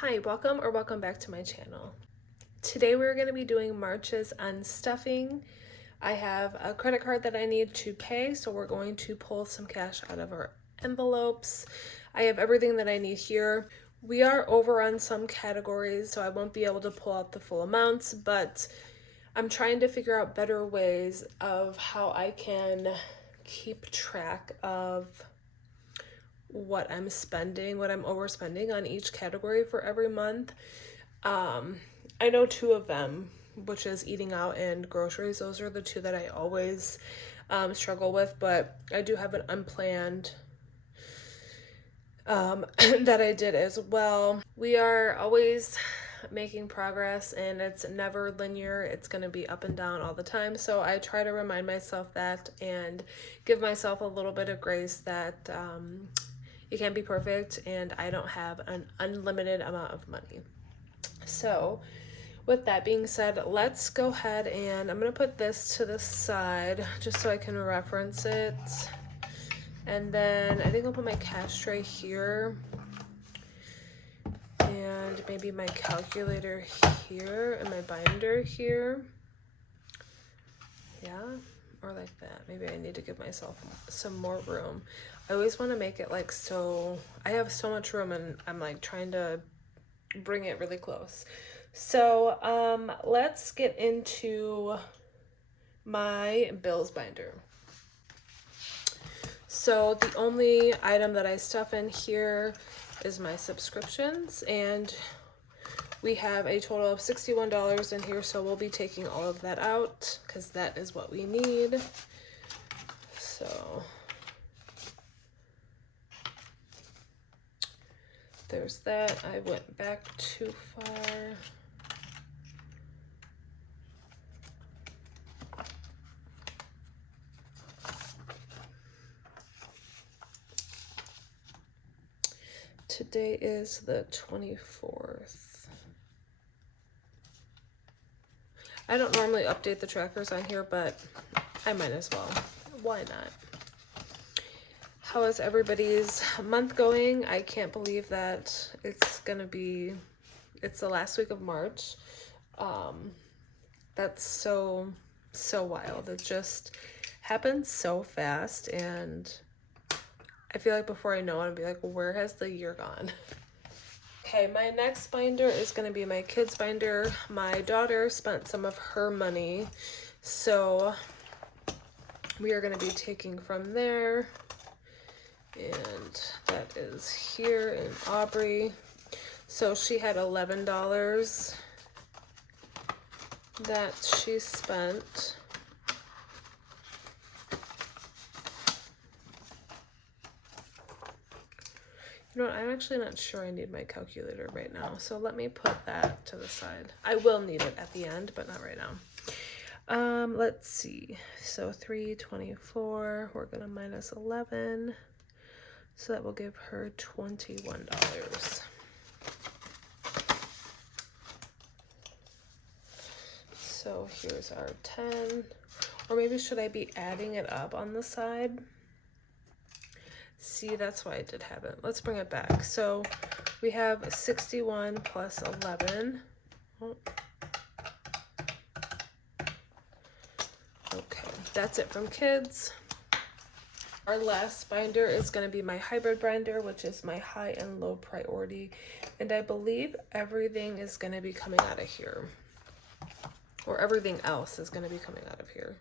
Hi, welcome back to my channel. Today we're going to be doing March's unstuffing. I have a credit card that I need to pay, so we're going to pull some cash out of our envelopes. I have everything that I need here. We are over on some categories, so I won't be able to pull out the full amounts, but I'm trying to figure out better ways of how I can keep track of what I'm spending, what I'm overspending on each category for every month. I know two of them, which is eating out and groceries. Those are the two that I always struggle with, but I do have an unplanned that I did as well. We are always making progress and it's never linear. It's going to be up and down all the time. So I try to remind myself that and give myself a little bit of grace that it can't be perfect and I don't have an unlimited amount of money. So with that being said, let's go ahead and I'm going to put this to the side just so I can reference it. And then I think I'll put my cash tray here and maybe my calculator here and my binder here. Yeah, or like that. Maybe I need to give myself some more room. I always want to make it like so, I have so much room and I'm like trying to bring it really close. So let's get into my bills binder. So the only item that I stuff in here is my subscriptions, and we have a total of $61 in here, so we'll be taking all of that out because that is what we need. So there's that. I went back too far. Today is the 24th. I don't normally update the trackers on here, but I might as well. Why not? How is everybody's month going? I can't believe that it's the last week of March. That's so wild. It just happened so fast, and I feel like before I know it, I'll be like, well, where has the year gone? Okay, my next binder is going to be my kids binder. My daughter spent some of her money, so we are going to be taking from there. And that is here in Aubrey. So she had $11 that she spent. You know what, I'm actually not sure I need my calculator right now, so let me put that to the side. I will need it at the end, but not right now. Let's see. So 324, we're gonna minus 11. So that will give her $21. So here's our 10. Or maybe should I be adding it up on the side? See, that's why I did have it. Let's bring it back. So we have 61 plus 11. Oh. Okay, that's it from kids. Our last binder is going to be my hybrid binder, which is my high and low priority. And I believe everything is going to be coming out of here. Or everything else is going to be coming out of here.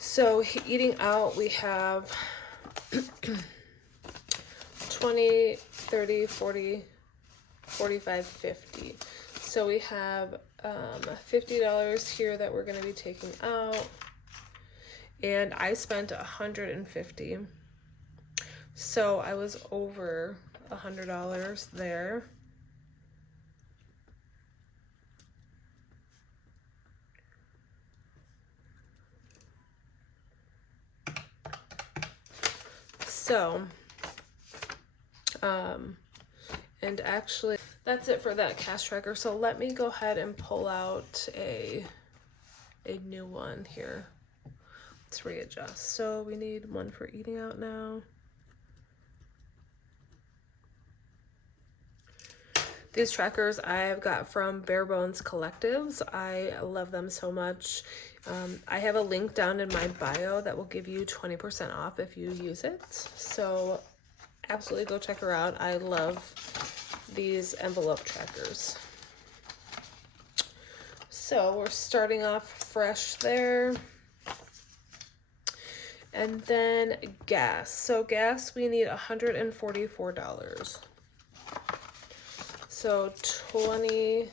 So eating out, we have 20, 30, 40, 45, 50. So we have $50 here that we're going to be taking out. And I spent $150. So I was over $100 there. So, and actually that's it for that cash tracker. So let me go ahead and pull out a new one here. Let's readjust. So we need one for eating out now. These trackers I've got from Barebones Collectives. I love them so much. I have a link down in my bio that will give you 20% off if you use it. So absolutely go check her out. I love these envelope trackers. So we're starting off fresh there. And then gas. So gas, we need $144. So 20,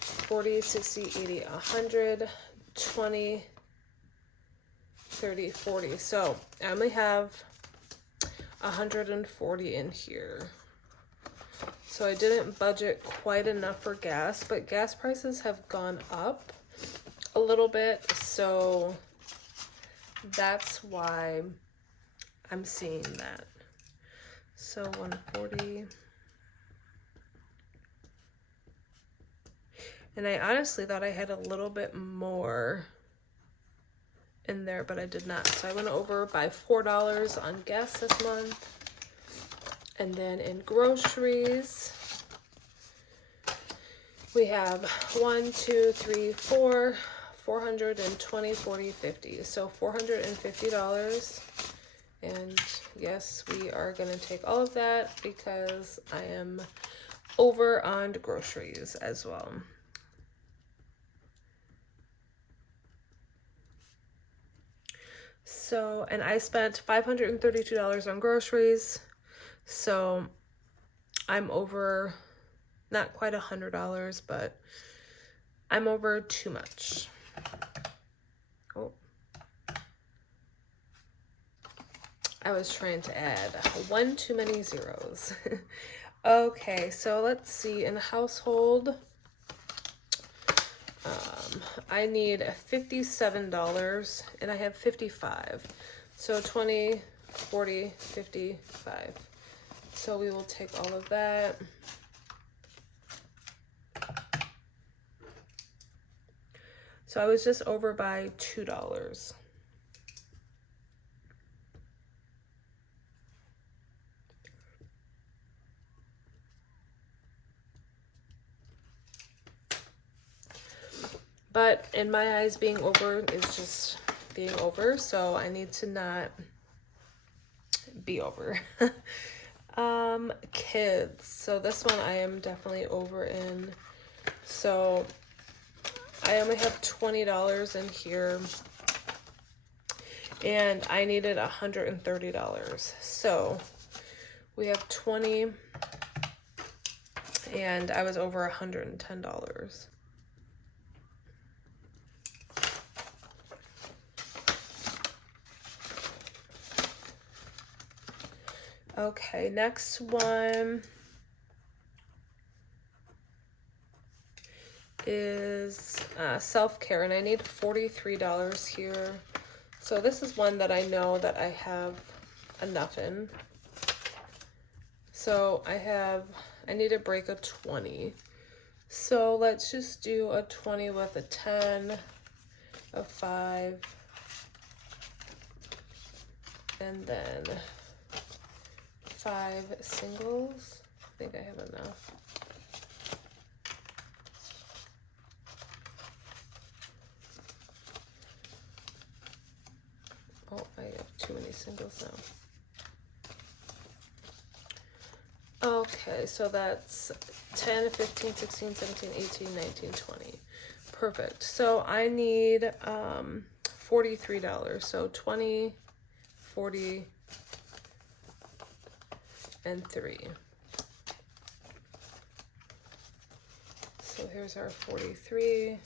40, 60, 80, 100, 20, 30, 40. So I only have 140 in here. So I didn't budget quite enough for gas, but gas prices have gone up a little bit. So that's why I'm seeing that. So 140. And I honestly thought I had a little bit more in there, but I did not. So I went over by $4 on gas this month. And then in groceries, we have 1, 2, 3, 4, 420, 40, 50. So $450. And yes, we are gonna take all of that because I am over on groceries as well. So, and I spent $532 on groceries. So I'm over, not quite $100, but I'm over too much. Oh, I was trying to add one too many zeros. Okay, so let's see, in household, I need $57 and I have 55. So 20, 40, 55. So we will take all of that. So I was just over by $2. But in my eyes, being over is just being over, so I need to not be over. Kids. So this one I am definitely over in. So I only have $20 in here, and I needed $130. So we have 20, and I was over $110. Okay, next one is self-care, and I need $43 here. So this is one that I know that I have enough in. So I need to break a 20. So let's just do a 20 with a 10, a 5, and then 5 singles. I think I have enough. Oh, I have too many singles now. Okay, so that's 10, 15, 16, 17, 18, 19, 20. Perfect. So I need $43. So 20, 40, and 3. So here's our 43.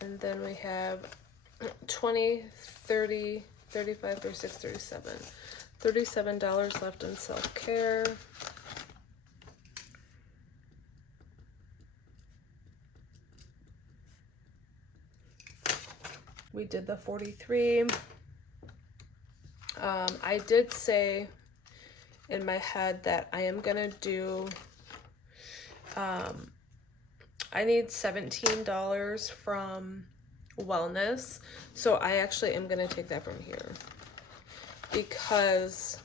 And then we have 20, 30, 35, 36, 37. $37 left in self-care. We did the 43. I did say in my head that I am gonna do, I need $17 from wellness. So I actually am gonna take that from here, because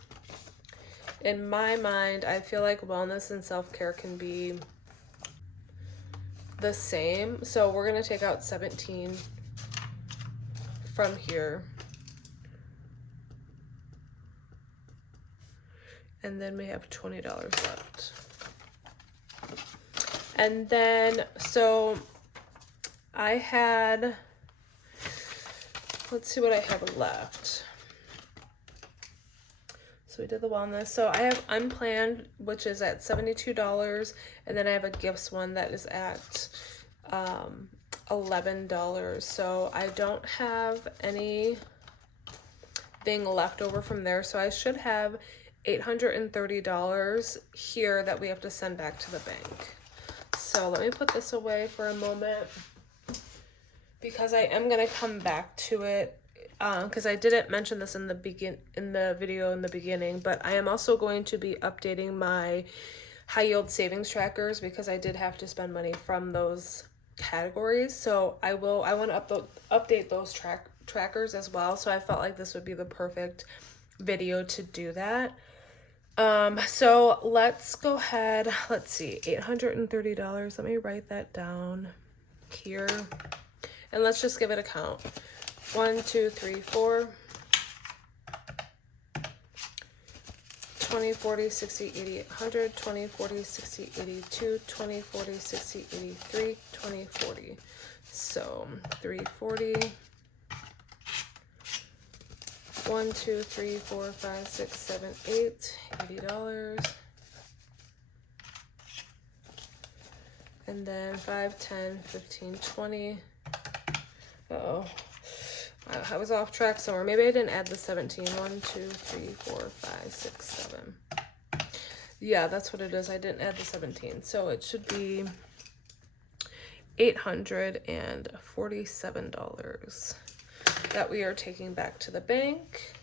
in my mind, I feel like wellness and self-care can be the same. So we're going to take out 17 from here. And then we have $20 left. And then, so I had, let's see what I have left. So we did the wellness. So I have unplanned, which is at $72. And then I have a gifts one that is at $11. So I don't have anything left over from there. So I should have $830 here that we have to send back to the bank. So let me put this away for a moment because I am going to come back to it. Because I didn't mention this in the video in the beginning, but I am also going to be updating my high yield savings trackers because I did have to spend money from those categories. So I want to update those trackers as well. So I felt like this would be the perfect video to do that. So let's go ahead. Let's see, $830. Let me write that down here, and let's just give it a count. 1, 2, 3, 4, 20, 40, 60, 80, 100, 20, 40, 60, 82, 20, 40, 60, 83, 20, 40. So 340. 1, 2, 3, 4, 5, 6, 7, 8, $80. And then 5, 10, 15, 20. Uh-oh. I was off track somewhere. Maybe I didn't add the 17. 1, 2, 3, 4, 5, 6, 7. Yeah, that's what it is. I didn't add the 17. So it should be $847 that we are taking back to the bank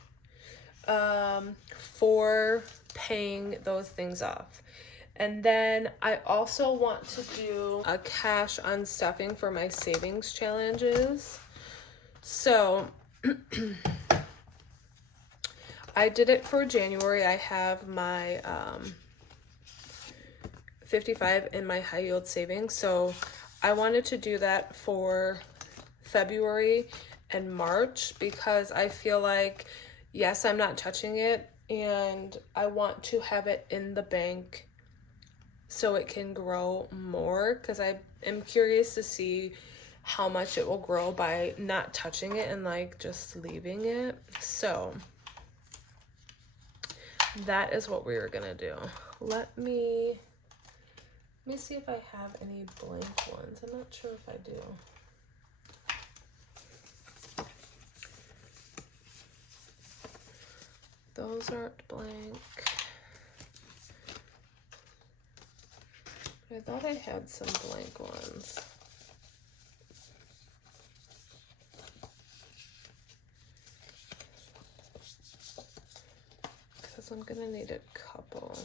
for paying those things off. And then I also want to do a cash unstuffing for my savings challenges. So I did it for January. I have my 55 in my high yield savings. So I wanted to do that for February and March because I feel like, yes, I'm not touching it and I want to have it in the bank so it can grow more, because I am curious to see how much it will grow by not touching it and like just leaving it. So that is what we were gonna do. Let me see if I have any blank ones. I'm not sure if I do. Those aren't blank. I thought I had some blank ones. Because I'm gonna need a couple.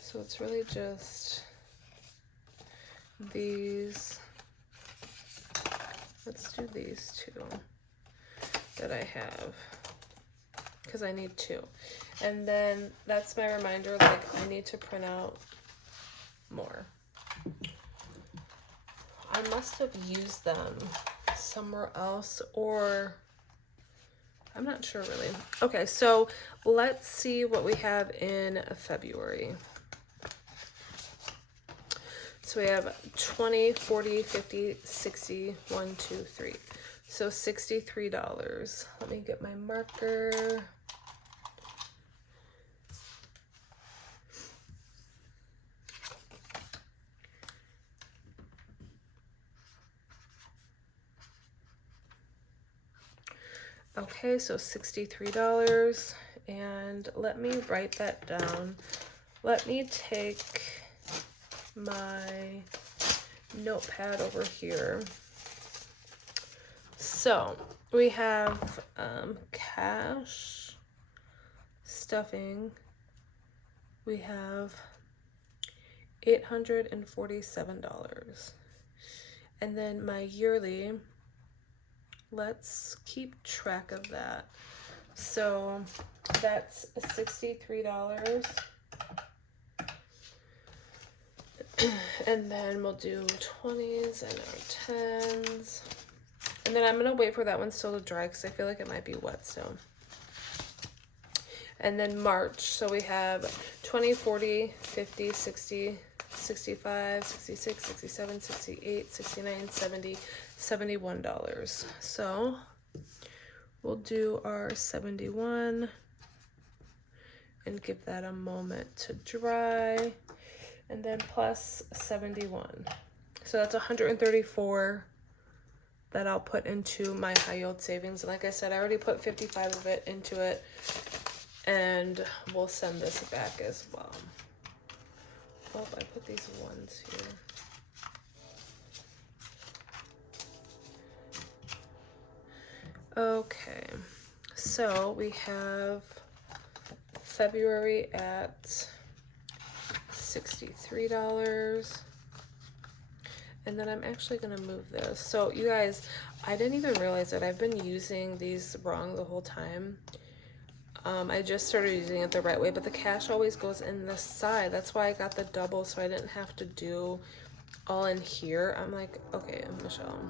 So it's really just these. Let's do these two that I have, because I need two. And then that's my reminder, like I need to print out more. I must have used them somewhere else, or I'm not sure really. Okay, so let's see what we have in February. So we have 20, 40, 50, 60, 1, 2, 3. So $63. Let me get my marker. Okay, so $63. And let me write that down. Let me take my notepad over here. So we have cash stuffing. We have $847. And then my yearly, let's keep track of that. So that's $63. And then we'll do 20s and our 10s. And then I'm going to wait for that one still to dry because I feel like it might be wet still. And then March, so we have 20, 40, 50, 60, 65, 66, 67, 68, 69, 70, $71. So we'll do our 71 and give that a moment to dry. And then plus 71. So that's 134 that I'll put into my high yield savings. And like I said, I already put 55 of it into it. And we'll send this back as well. Oh, I put these ones here. Okay, so we have February at $63. And then I'm actually gonna move this. So you guys, I didn't even realize that I've been using these wrong the whole time. I just started using it the right way, but the cash always goes in the side. That's why I got the double, so I didn't have to do all in here. I'm like, okay, Michelle,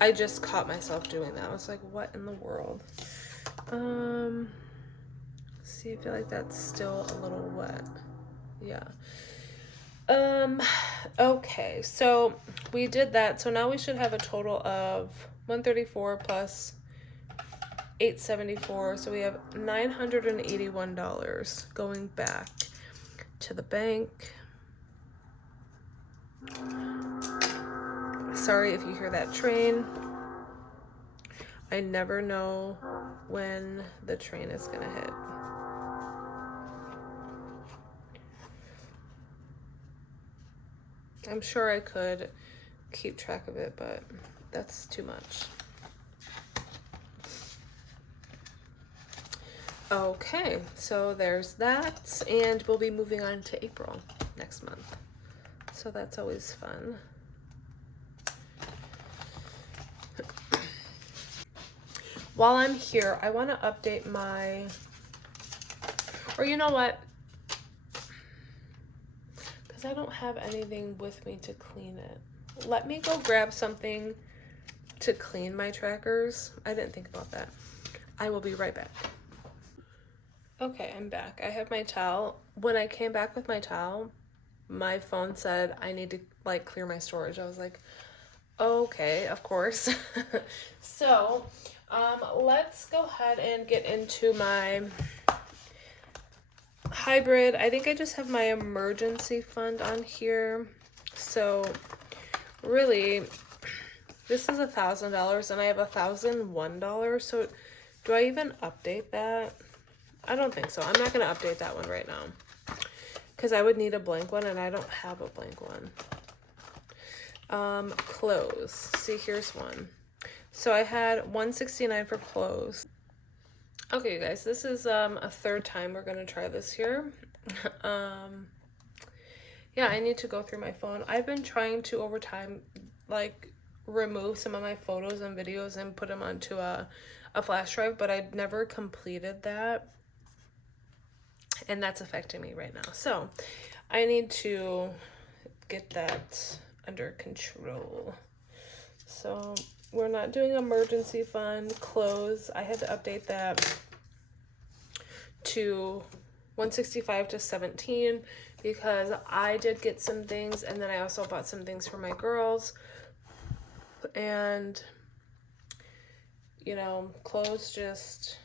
I just caught myself doing that. I was like, what in the world? See, I feel like that's still a little wet. Yeah. Okay, so we did that. So now we should have a total of 134 plus 874. So we have $981 going back to the bank. Sorry if you hear that train. I never know when the train is gonna hit. I'm sure I could keep track of it, but that's too much. Okay, so there's that, and we'll be moving on to April next month. So that's always fun. While I'm here, I want to update my, or you know what? Because I don't have anything with me to clean it. Let me go grab something to clean my trackers. I didn't think about that. I will be right back. Okay, I'm back. I have my towel. When I came back with my towel, my phone said I need to like clear my storage. I was like, okay, of course. So, let's go ahead and get into my hybrid. I think I just have my emergency fund on here. So really, this is $1,000 and I have $1,001. So do I even update that? I don't think so. I'm not going to update that one right now because I would need a blank one and I don't have a blank one. Clothes. See, here's one. So I had $169 for clothes. Okay, you guys, this is a third time we're going to try this here. Yeah, I need to go through my phone. I've been trying to, over time, like, remove some of my photos and videos and put them onto a flash drive, but I'd never completed that. And that's affecting me right now. So I need to get that under control. So we're not doing emergency fund. Clothes, I had to update that to 165 to 17 because I did get some things, and then I also bought some things for my girls. And you know, clothes just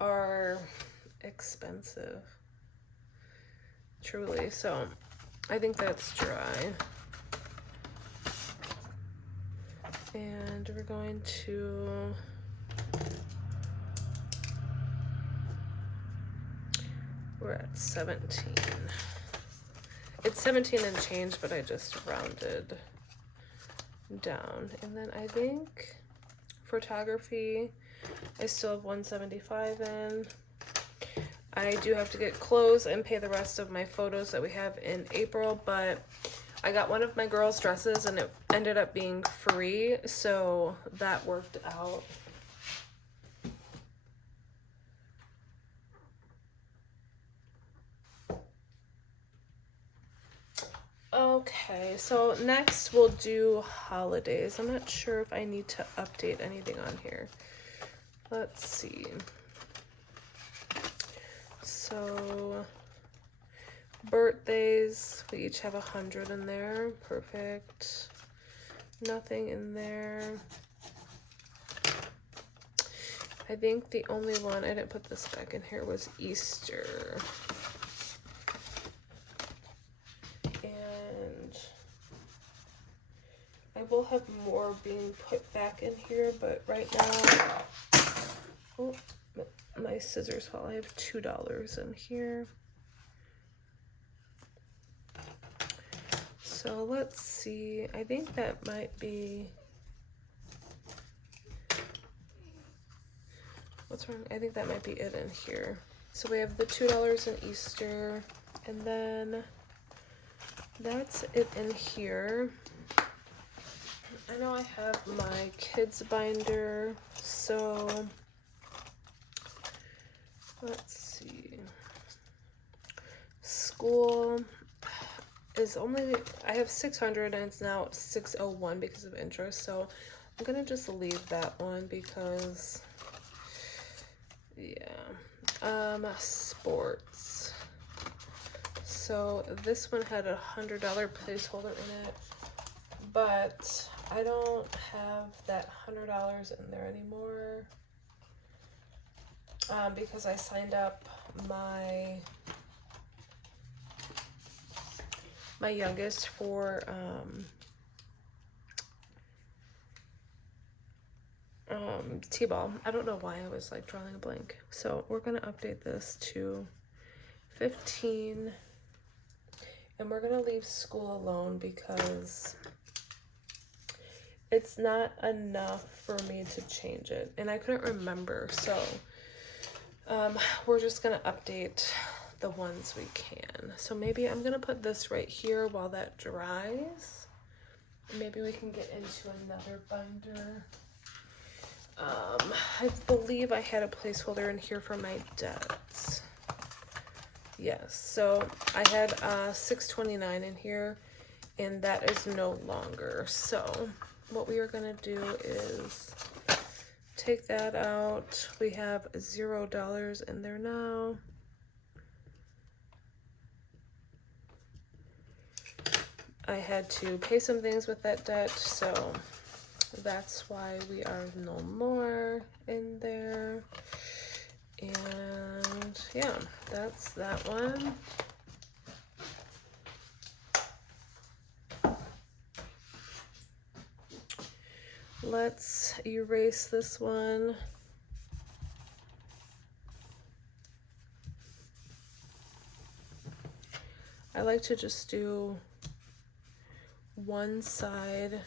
are expensive, truly. So I think that's dry. And we're going to we're at 17. It's 17 and change, but I just rounded down. And then I think photography, I still have 175 in. I do have to get clothes and pay the rest of my photos that we have in April, but I got one of my girls' dresses and it ended up being free, so that worked out. Okay, so next we'll do holidays. I'm not sure if I need to update anything on here. Let's see. So birthdays, we each have 100 in there. Perfect. Nothing in there. I think the only one, I didn't put this back in here, was Easter. And I will have more being put back in here, but right now, oh, my scissors fell. I have $2 in here. So let's see, I think that might be, what's wrong? I think that might be it in here. So we have the $2 in Easter, and then that's it in here. I know I have my kids binder, so let's see. School is only, I have 600 and it's now 601 because of interest, so I'm gonna just leave that one because, yeah. Sports. So this one had $100 placeholder in it, but I don't have that $100 in there anymore because I signed up my youngest for T-ball. I don't know why I was like drawing a blank. So we're gonna update this to 15, and we're gonna leave school alone because it's not enough for me to change it, and I couldn't remember, so we're just gonna update the ones we can. So maybe I'm gonna put this right here while that dries. Maybe we can get into another binder. I believe I had a placeholder in here for my debts. Yes, so I had 629 in here, and that is no longer. So what we are gonna do is take that out. We have $0 in there now. I had to pay some things with that debt, so that's why we are no more in there. And yeah, that's that one. Let's erase this one. I like to just do one side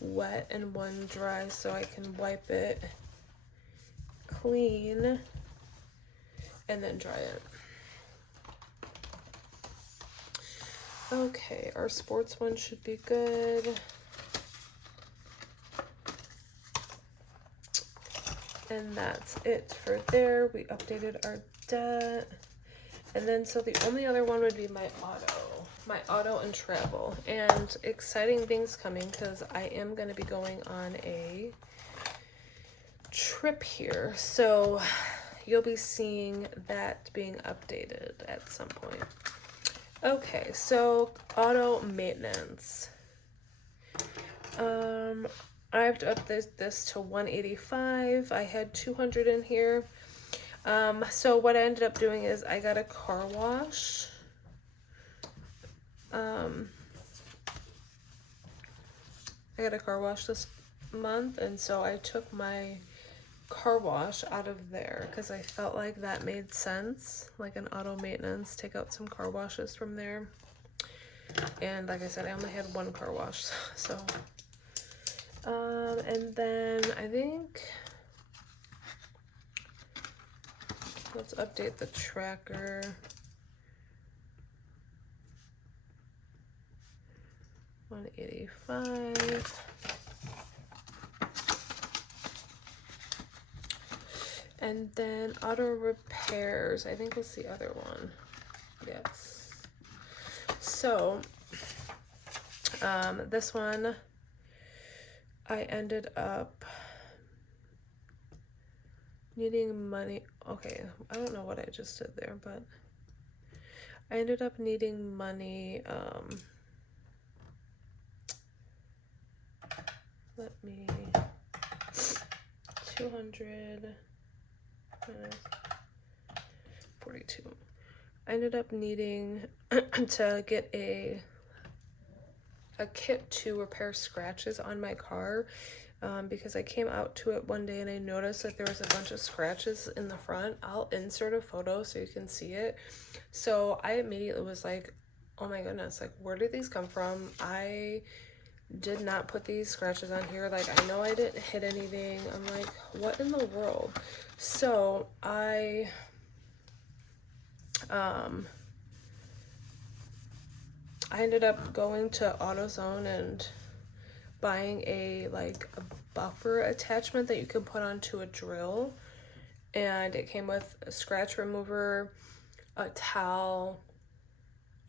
wet and one dry so I can wipe it clean and then dry it. Okay, our sports one should be good. And that's it for there. We updated our debt. And then so the only other one would be my auto and travel. And exciting things coming because I am going to be going on a trip here. So you'll be seeing that being updated at some point. Okay, so auto maintenance. I have to up this to 185. I had 200 in here. So what I ended up doing is I got a car wash. I got a car wash this month, and so I took my car wash out of there because I felt like that made sense, like an auto maintenance, take out some car washes from there. And like I said, I only had one car wash, so and then I think let's update the tracker. $185. And then auto repairs, I think was the other one. Yes. So this one, I ended up needing money. Okay, I don't know what I just did there, but I ended up needing money. Let me 200 minus 42. I ended up needing to get a kit to repair scratches on my car, because I came out to it one day and I noticed that there was a bunch of scratches in the front. I'll insert a photo so you can see it. So I immediately was like, oh my goodness, like, where did these come from? I did not put these scratches on here. Like, I know I didn't hit anything. I'm like, what in the world? So I ended up going to AutoZone and buying a buffer attachment that you can put onto a drill, and it came with a scratch remover, a towel,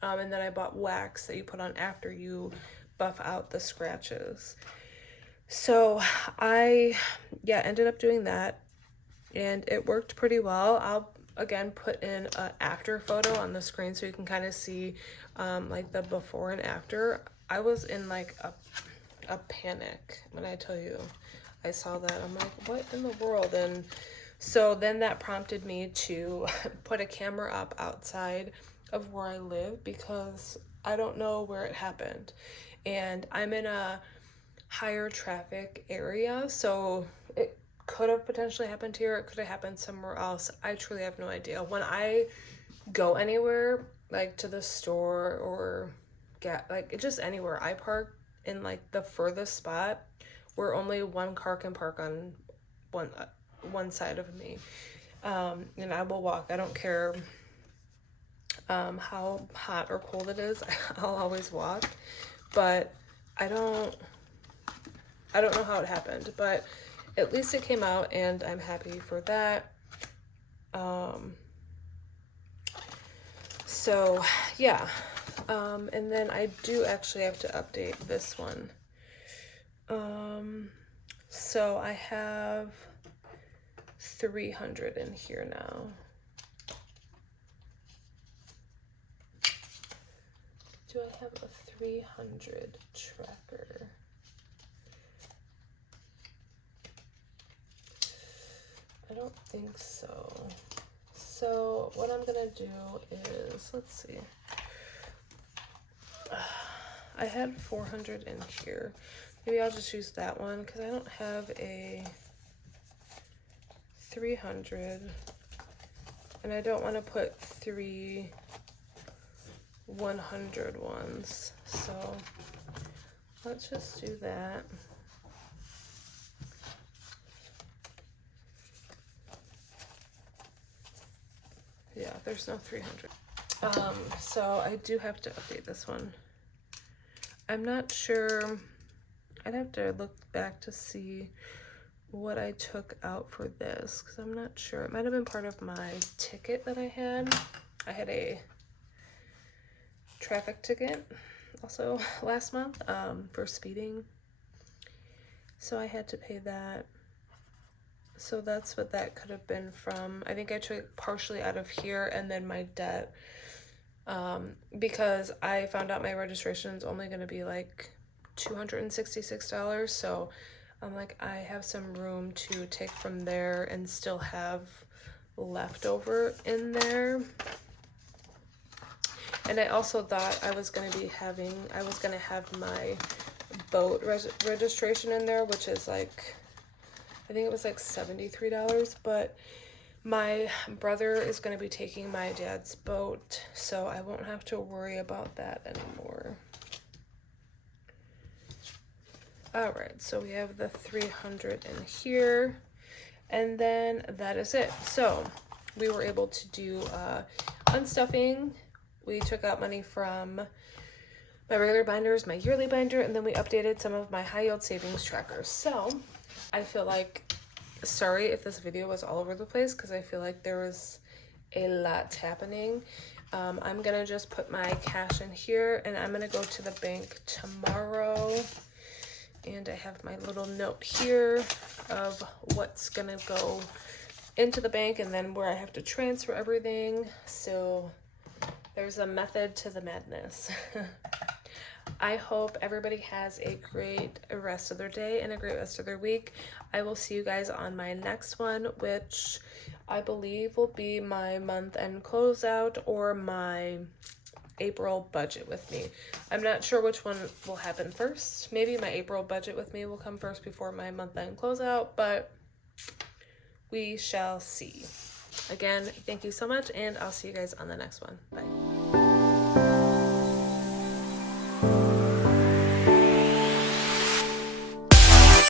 and then I bought wax that you put on after you buff out the scratches. So I ended up doing that, and it worked pretty well. I'll again put in an after photo on the screen so you can kind of see like the before and after. I was in like a panic when I tell you I saw that. I'm like, what in the world? And so then that prompted me to put a camera up outside of where I live, because I don't know where it happened, and I'm in a higher traffic area, so it could have potentially happened here. It could have happened somewhere else. I truly have no idea. When I go anywhere, like to the store or get like just anywhere, I park in like the furthest spot where only one car can park on one side of me, and I will walk. I don't care how hot or cold it is. I'll always walk. But I don't know how it happened, but at least it came out, and I'm happy for that. So yeah, and then I do actually have to update this one. So I have 300 in here now. Do I have a 300 tracker? I don't think so. So what I'm gonna do is, let's see. I had 400 in here. Maybe I'll just use that one because I don't have a 300, and I don't want to put 3 100 ones. So let's just do that. Yeah, there's no 300. So I do have to update this one. I'm not sure. I'd have to look back to see what I took out for this, because I'm not sure. It might have been part of my ticket that I had. I had a traffic ticket also last month for speeding. So I had to pay that. So that's what that could have been from. I think I took partially out of here and then my debt, because I found out my registration is only going to be like $266. So I'm like, I have some room to take from there and still have leftover in there. And I also thought I was going to have my boat registration in there, which is like, I think it was like $73, but my brother is going to be taking my dad's boat, so I won't have to worry about that anymore. All right, so we have the 300 in here, and then that is it. So we were able to do unstuffing. We took out money from my regular binders, my yearly binder, and then we updated some of my high yield savings trackers. So I feel like, sorry if this video was all over the place, because I feel like there was a lot happening. I'm gonna just put my cash in here, and I'm gonna go to the bank tomorrow. And I have my little note here of what's gonna go into the bank and then where I have to transfer everything. So there's a method to the madness. I hope everybody has a great rest of their day and a great rest of their week. I will see you guys on my next one, which I believe will be my month-end closeout or my April budget with me. I'm not sure which one will happen first. Maybe my April budget with me will come first before my month-end closeout, but we shall see. Again, thank you so much, and I'll see you guys on the next one. Bye.